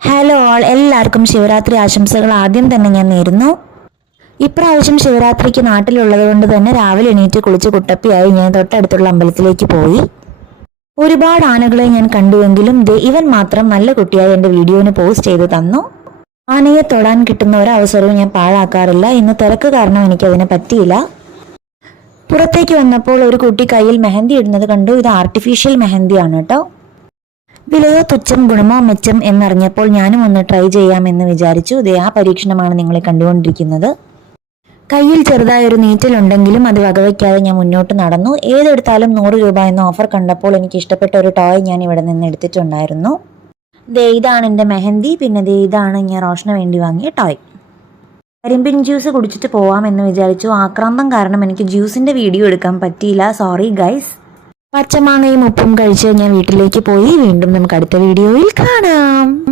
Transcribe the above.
Hello all, എല്ലാവർക്കും ശിവരാത്രി ആശംസകൾ ആദ്യം തന്നെ ഞാൻ നേരുന്നു. ഇപ്രാവശ്യം ശിവരാത്രിക്ക് നാട്ടിലുള്ളത് കൊണ്ട് തന്നെ രാവിലെ എണീറ്റ് കുളിച്ച് കുട്ടപ്പിയായി ഞാൻ തൊട്ടടുത്തുള്ള അമ്പലത്തിലേക്ക് പോയി. ഒരുപാട് ആനകളെ ഞാൻ കണ്ടുവെങ്കിലും ഇവൻ മാത്രം നല്ല കുട്ടിയായി എൻ്റെ വീഡിയോന് പോസ്റ്റ് ചെയ്ത് തന്നു. ആനയെ തൊടാൻ കിട്ടുന്ന ഒരവസരവും ഞാൻ പാഴാക്കാറില്ല. ഇന്ന് തിരക്ക് കാരണം എനിക്കതിന് പറ്റിയില്ല. പുറത്തേക്ക് വന്നപ്പോൾ ഒരു കുട്ടി കയ്യിൽ മെഹന്തി ഇടുന്നത് കണ്ടു. ഇത് ആർട്ടിഫിഷ്യൽ മെഹന്തിയാണ് കേട്ടോ. വിലയോ തുച്ഛം ഗുണമോ മെച്ചം എന്നറിഞ്ഞപ്പോൾ ഞാനും ഒന്ന് ട്രൈ ചെയ്യാമെന്ന് വിചാരിച്ചു. ആ പരീക്ഷണമാണ് നിങ്ങളെ കണ്ടുകൊണ്ടിരിക്കുന്നത്. കയ്യിൽ ചെറുതായൊരു നീറ്റലുണ്ടെങ്കിലും അത് വകവയ്ക്കാതെ ഞാൻ മുന്നോട്ട് നടന്നു. ഏതെടുത്താലും 100 രൂപ എന്ന ഓഫർ കണ്ടപ്പോൾ എനിക്ക് ഇഷ്ടപ്പെട്ട ഒരു ടോയ് ഞാൻ ഇവിടെ നിന്ന് എടുത്തിട്ടുണ്ടായിരുന്നു. ഇതാണ് എൻ്റെ മെഹന്തി. പിന്നെ ഇതാണ് ഞാൻ റോഷന് വേണ്ടി വാങ്ങിയ ടോയ്. കരിമ്പിൻ ജ്യൂസ് കുടിച്ചിട്ട് പോവാമെന്ന് വിചാരിച്ചു. ആക്രാന്തം കാരണം എനിക്ക് ജ്യൂസിൻ്റെ വീഡിയോ എടുക്കാൻ പറ്റിയില്ല. Sorry guys. പച്ചമാങ്ങയും ഉപ്പും കഴിച്ച് ഞാൻ വീട്ടിലേക്ക് പോയി. വീണ്ടും നമുക്ക് അടുത്ത വീഡിയോയിൽ കാണാം.